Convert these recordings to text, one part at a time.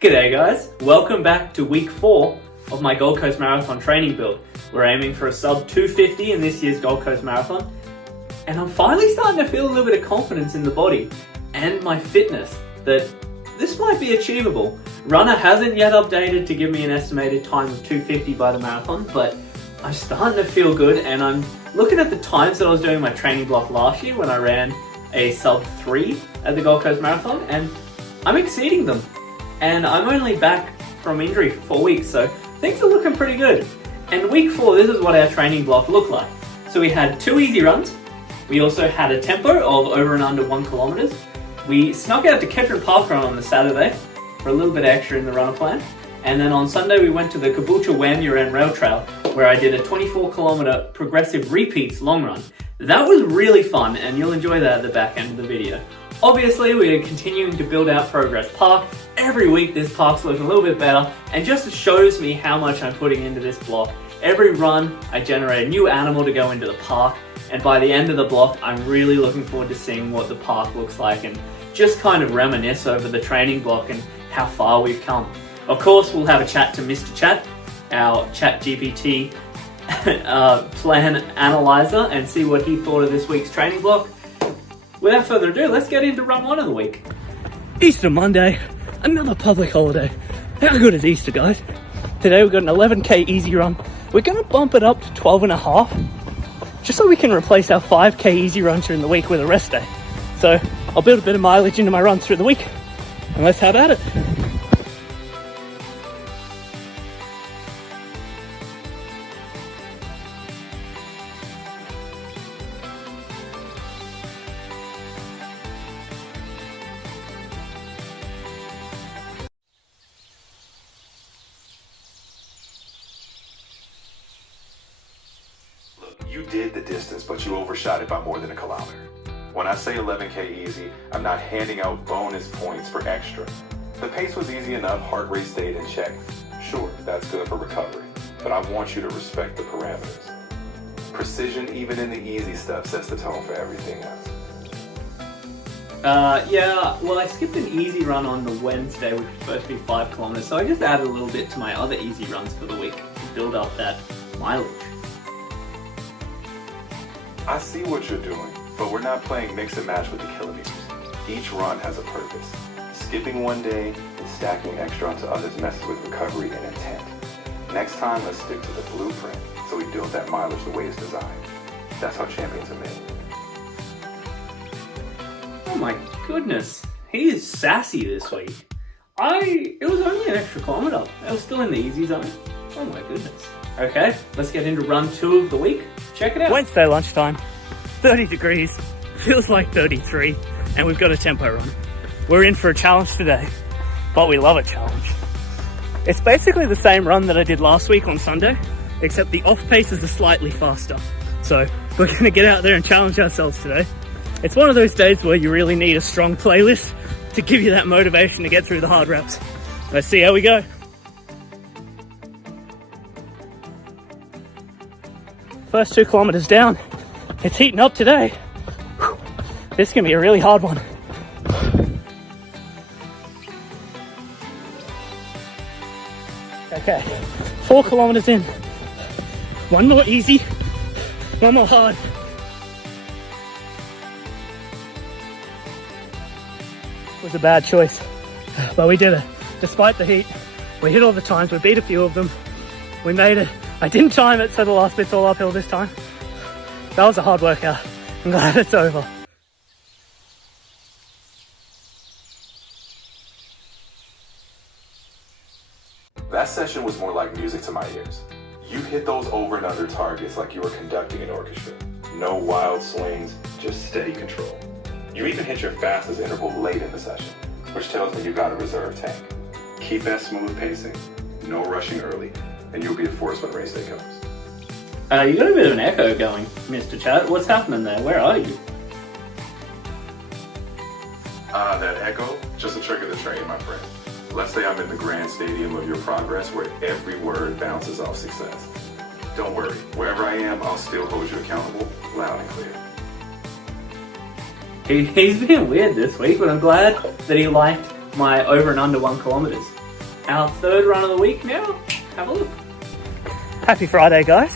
G'day guys, welcome back to week 4 of my Gold Coast Marathon training build. We're aiming for a sub 250 in this year's Gold Coast Marathon, and I'm finally starting to feel a little bit of confidence in the body and my fitness that this might be achievable. Runna hasn't yet updated to give me an estimated time of 250 by the marathon, but I'm starting to feel good, and I'm looking at the times that I was doing in my training block last year when I ran a sub 3 at the Gold Coast Marathon, and I'm exceeding them. And I'm only back from injury for 4 weeks, so things are looking pretty good. And week 4, this is what our training block looked like. So we had 2 easy runs. We also had a tempo of over and under 1 kilometres. We snuck out to parkrun on the Saturday for a little bit extra in the runner plan. And then on Sunday we went to the Caboolture Wamuran Rail Trail where I did a 24 kilometre progressive repeats long run. That was really fun, and you'll enjoy that at the back end of the video. Obviously, we are continuing to build out Progress Park. Every week this park's looking a little bit better, and just shows me how much I'm putting into this block. Every run, I generate a new animal to go into the park, and by the end of the block, I'm really looking forward to seeing what the park looks like and just kind of reminisce over the training block and how far we've come. Of course, we'll have a chat to Mr. Chat, our Chat GPT plan analyzer, and see what he thought of this week's training block. Without further ado, let's get into run 1 of the week. Easter Monday, another public holiday. How good is Easter, guys? Today we've got an 11k easy run. We're going to bump it up to 12.5, just so we can replace our 5k easy runs during the week with a rest day. So I'll build a bit of mileage into my runs through the week, and let's have at it. You did the distance, but you overshot it by more than a kilometer. When I say 11k easy, I'm not handing out bonus points for extra. The pace was easy enough, heart rate stayed in check. Sure, that's good for recovery, but I want you to respect the parameters. Precision, even in the easy stuff, sets the tone for everything else. Yeah, well, I skipped an easy run on the Wednesday, which was supposed to be 5 kilometers, so I just added a little bit to my other easy runs for the week to build up that mileage. I see what you're doing, but we're not playing mix and match with the kilometers. Each run has a purpose. Skipping one day and stacking extra onto others messes with recovery and intent. Next time, let's stick to the blueprint so we build that mileage the way it's designed. That's how champions are made. Oh my goodness, he is sassy this week. It was only an extra kilometre. I was still in the easy zone. Oh my goodness. Okay, let's get into run 2 of the week. Check it out. Wednesday lunchtime, 30 degrees, feels like 33, and we've got a tempo run. We're in for a challenge today, but we love a challenge. It's basically the same run that I did last week on Sunday, except the off pace is slightly faster. So we're gonna get out there and challenge ourselves today. It's one of those days where you really need a strong playlist to give you that motivation to get through the hard reps. Let's see how we go. First 2 kilometers down. It's heating up today. Whew. This is gonna be a really hard one. Okay, 4 kilometers in. 1 more easy, 1 more hard. It was a bad choice, but we did it. Despite the heat, we hit all the times, we beat a few of them. We made it. I didn't time it, so the last bit's all uphill this time. That was a hard workout. I'm glad it's over. That session was more like music to my ears. You hit those over and under targets like you were conducting an orchestra. No wild swings, just steady control. You even hit your fastest interval late in the session, which tells me you got a reserve tank. Keep that smooth pacing, no rushing early, and you'll be a force when race day comes. You got a bit of an echo going, Mr. Chat. What's happening there? Where are you? That echo? Just a trick of the trade, my friend. Let's say I'm in the grand stadium of your progress where every word bounces off success. Don't worry, wherever I am, I'll still hold you accountable, loud and clear. He's been weird this week, but I'm glad that he liked my over and under 1 kilometers. our third run of the week now. Have a look. Happy Friday, guys.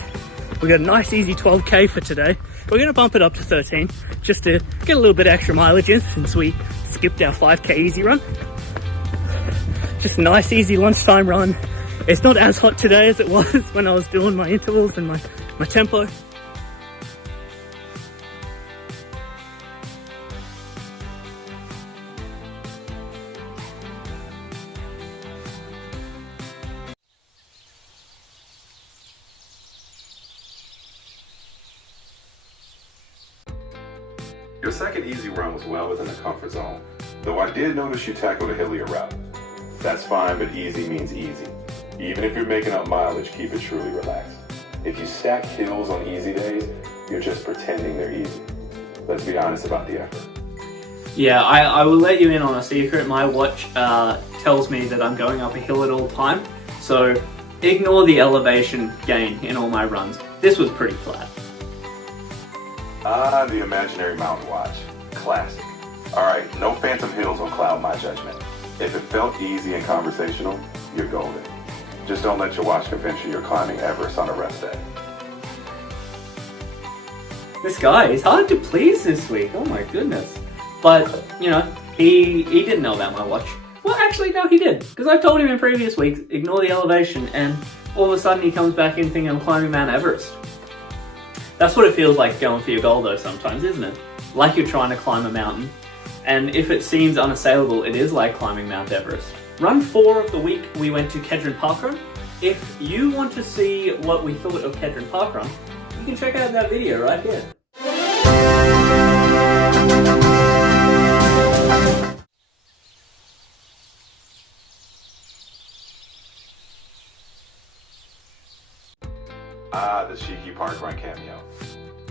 We got a nice easy 12k for today. We're going to bump it up to 13 just to get a little bit extra mileage in since we skipped our 5k easy run. Just a nice easy lunchtime run. It's not as hot today as it was when I was doing my intervals and my tempo. Your second easy run was well within the comfort zone, though I did notice you tackled a hillier route. That's fine, but easy means easy. Even if you're making up mileage, keep it truly relaxed. If you stack hills on easy days, you're just pretending they're easy. Let's be honest about the effort. Yeah, I will let you in on a secret. My watch tells me that I'm going up a hill at all time, so ignore the elevation gain in all my runs. This was pretty flat. Ah, the imaginary mountain watch. Classic. Alright, no phantom hills will cloud my judgment. If it felt easy and conversational, you're golden. Just don't let your watch convince you you're climbing Everest on a rest day. This guy is hard to please this week, oh my goodness. But, you know, he didn't know about my watch. Well, actually, no, he did. Because I've told him in previous weeks, ignore the elevation, and all of a sudden he comes back in thinking I'm climbing Mount Everest. That's what it feels like going for your goal though sometimes, isn't it? Like you're trying to climb a mountain, and if it seems unassailable, it is like climbing Mount Everest. Run 4 of the week, we went to Kedron Parkrun. If you want to see what we thought of Kedron Parkrun, you can check out that video right here. Ah, the cheeky parkrun cameo.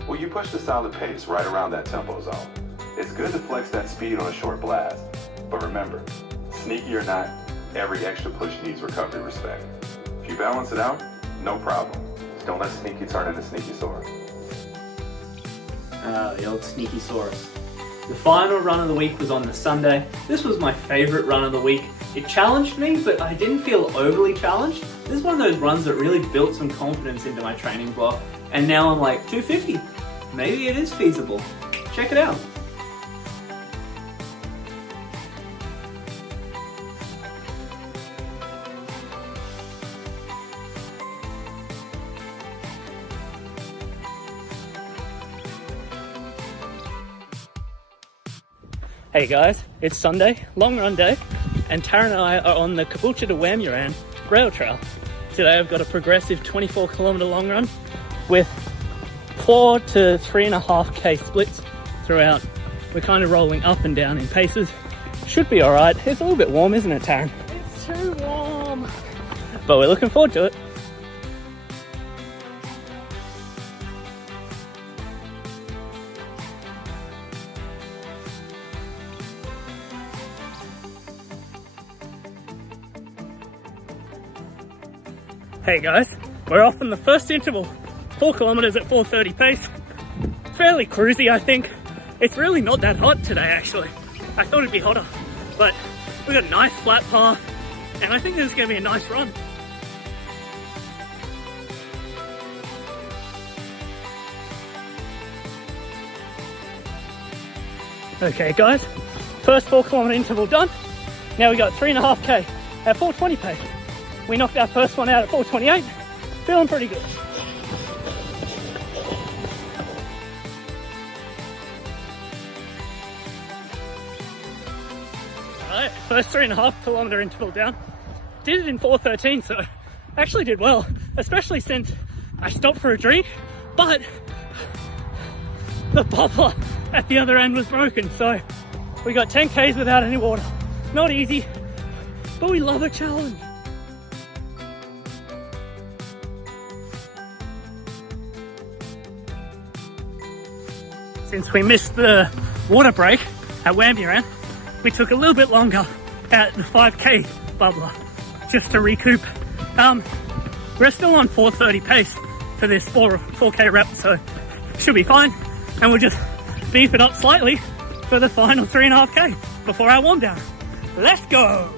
Well, you push the solid pace right around that tempo zone. It's good to flex that speed on a short blast. But remember, sneaky or not, every extra push needs recovery respect. If you balance it out, no problem. Just don't let sneaky turn into sneaky sore. The old sneaky saurus. The final run of the week was on the Sunday. This was my favorite run of the week. It challenged me, but I didn't feel overly challenged. This is one of those runs that really built some confidence into my training block. And now I'm like, 250. Maybe it is feasible. Check it out. Hey guys, it's Sunday, long run day, and Tara and I are on the Caboolture to Wamuran rail trail. Today I've got a progressive 24-kilometre long run with 4 to 3.5k splits throughout. We're kind of rolling up and down in paces. Should be alright. It's a little bit warm, isn't it, Taryn? It's too warm. But we're looking forward to it. Hey guys, we're off on the first interval, 4 kilometres at 4:30 pace. Fairly cruisy, I think. It's really not that hot today, actually. I thought it'd be hotter, but we got a nice flat path, and I think this is going to be a nice run. Okay guys, first 4 kilometre interval done. Now we got 3.5k at 4:20 pace. We knocked our first one out at 4:28. Feeling pretty good. Alright, first 3.5 kilometre interval down. Did it in 4:13, so actually did well, especially since I stopped for a drink, but the bubbler at the other end was broken, so we got 10 k's without any water. Not easy, but we love a challenge. Since we missed the water break at Wamuran, we took a little bit longer at the 5k bubbler just to recoup. We're still on 4:30 pace for this 4k rep, so should be fine. And we'll just beef it up slightly for the final 3.5k before our warm down. Let's go!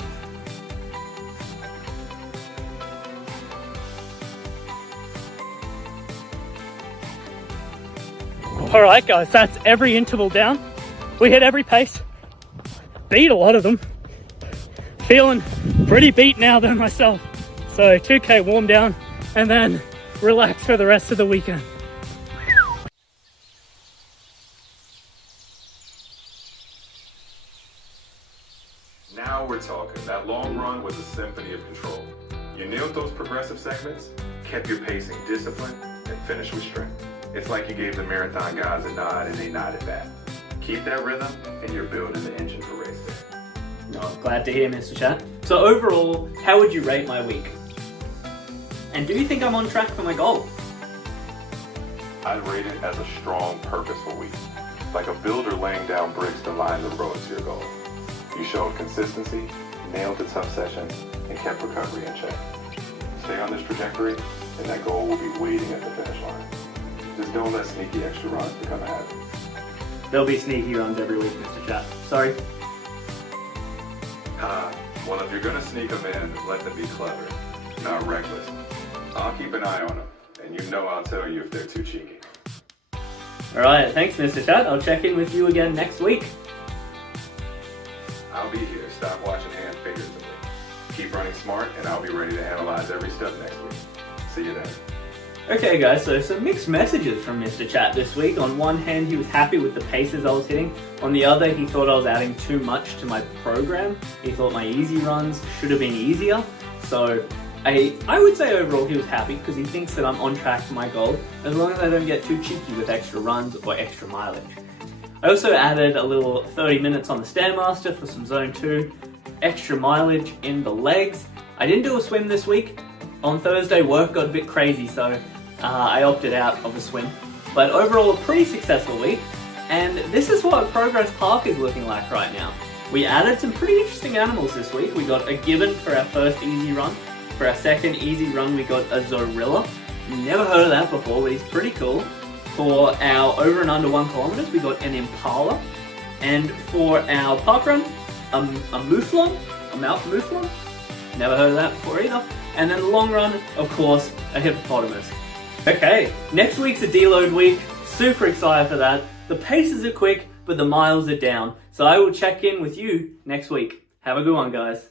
All right, guys, that's every interval down. We hit every pace, beat a lot of them. Feeling pretty beat now though myself. So 2K warm down and then relax for the rest of the weekend. Now we're talking. That long run was a symphony of control. You nailed those progressive segments, kept your pacing disciplined, and finished with strength. It's like you gave the marathon guys a nod and they nodded back. Keep that rhythm and you're building the engine for race day. Oh, glad to hear, Mr. Chat. So overall, how would you rate my week? And do you think I'm on track for my goal? I'd rate it as a strong, purposeful week. Like a builder laying down bricks to line the road to your goal. You showed consistency, nailed the tough sessions, and kept recovery in check. Stay on this trajectory, and that goal will be waiting at the finish line. Just don't let sneaky extra runs become a habit. There'll be sneaky runs every week, Mr. Chat. Sorry. Well, if you're gonna sneak them in, let them be clever, not reckless. I'll keep an eye on them, and you know I'll tell you if they're too cheeky. Alright, thanks, Mr. Chat. I'll check in with you again next week. I'll be here. Stop watching hand figuratively. Keep running smart, and I'll be ready to analyze every step next week. See you then. Okay guys, so some mixed messages from Mr. Chat this week. On one hand, he was happy with the paces I was hitting. On the other, he thought I was adding too much to my program. He thought my easy runs should have been easier. So I would say overall he was happy because he thinks that I'm on track for my goal as long as I don't get too cheeky with extra runs or extra mileage. I also added a little 30 minutes on the Stairmaster for some zone 2, extra mileage in the legs. I didn't do a swim this week. On Thursday, work got a bit crazy, so I opted out of a swim. But overall, a pretty successful week. And this is what Progress Park is looking like right now. We added some pretty interesting animals this week. We got a gibbon for our first easy run. For our second easy run, we got a zorilla. Never heard of that before, but he's pretty cool. For our over and under 1 kilometres, we got an impala. And for our parkrun, a mouflon, a mouth mouflon. Never heard of that before either. And then the long run, of course, a hippopotamus. Okay, next week's a deload week. Super excited for that. The paces are quick, but the miles are down. So I will check in with you next week. Have a good one, guys.